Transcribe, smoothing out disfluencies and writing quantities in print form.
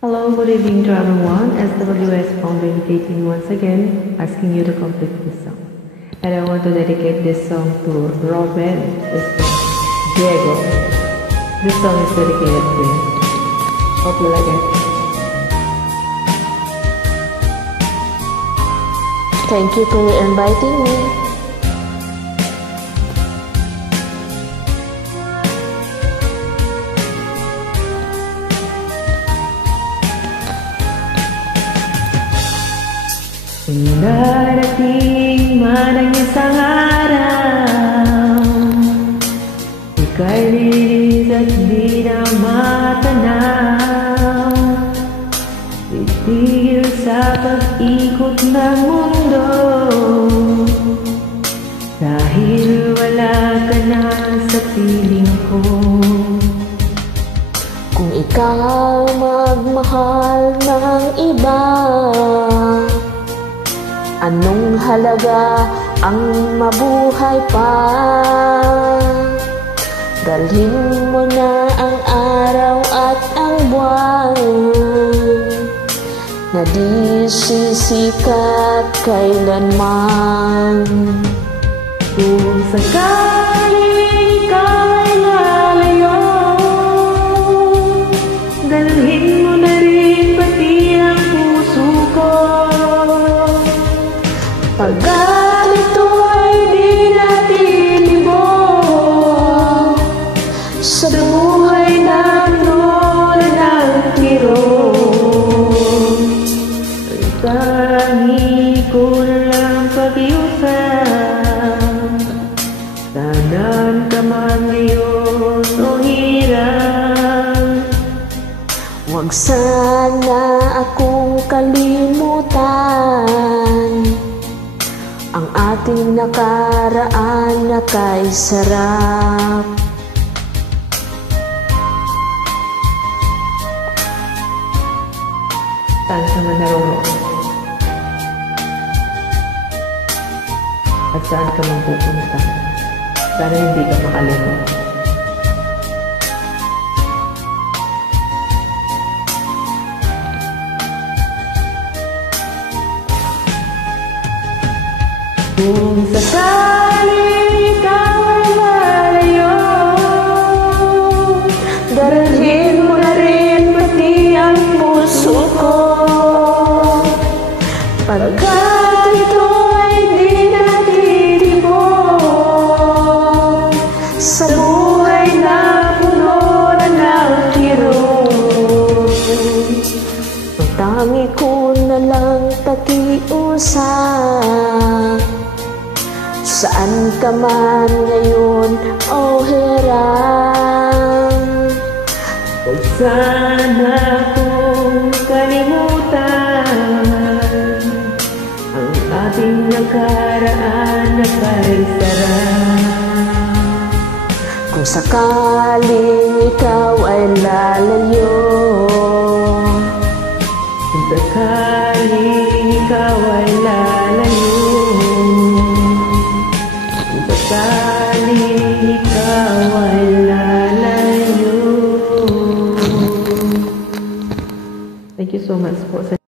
Hello, good evening to everyone. SWS found inviting once again, asking you to complete this song. And I want to dedicate this song to Robin, this is Diego. This song is dedicated to you. Hope you like it. Thank you for inviting me. Kung darating man ang isang araw, ika'y lilis at di na matanaw. Titigil sa pag-ikot ng mundo, dahil wala ka na sa piling ko. Kung ikaw magmahal ng iba, anong halaga ang mabuhay pa? Dalhin mo na ang araw at ang buwan, na di sisikat kailanman. Kung sakaling ikaw ay lalayo, dalhin mo na rin pati ang puso ko. Pagkat ito ay di natin libong, sa buhay na puno ng tirong, ay tangi ko lang pag-iusap. Tanan ka man ngayon o hirap, Huwag sana akong kalimutan ang ating nakaraan na kay sarap. saan ka man naroon, at saan ka man pupunta, sana hindi ka makalimot. Kung sakaling ikaw ay malayo, dalhin mo na rin pati ang puso ko. Pagkat ito ay di natitibok, sa buhay na puno na ng kirot. Ang tangi ko na lang pakiusap, saan ka man ngayon o hirap. Huwag sana kong kalimutan ang ating nakaraan na kay sarap. Kung sakaling ikaw ay lalayo, Kung sakaling ikaw ay lalayo, kung sakaling ikaw ay lalayo. Thank you so much po sa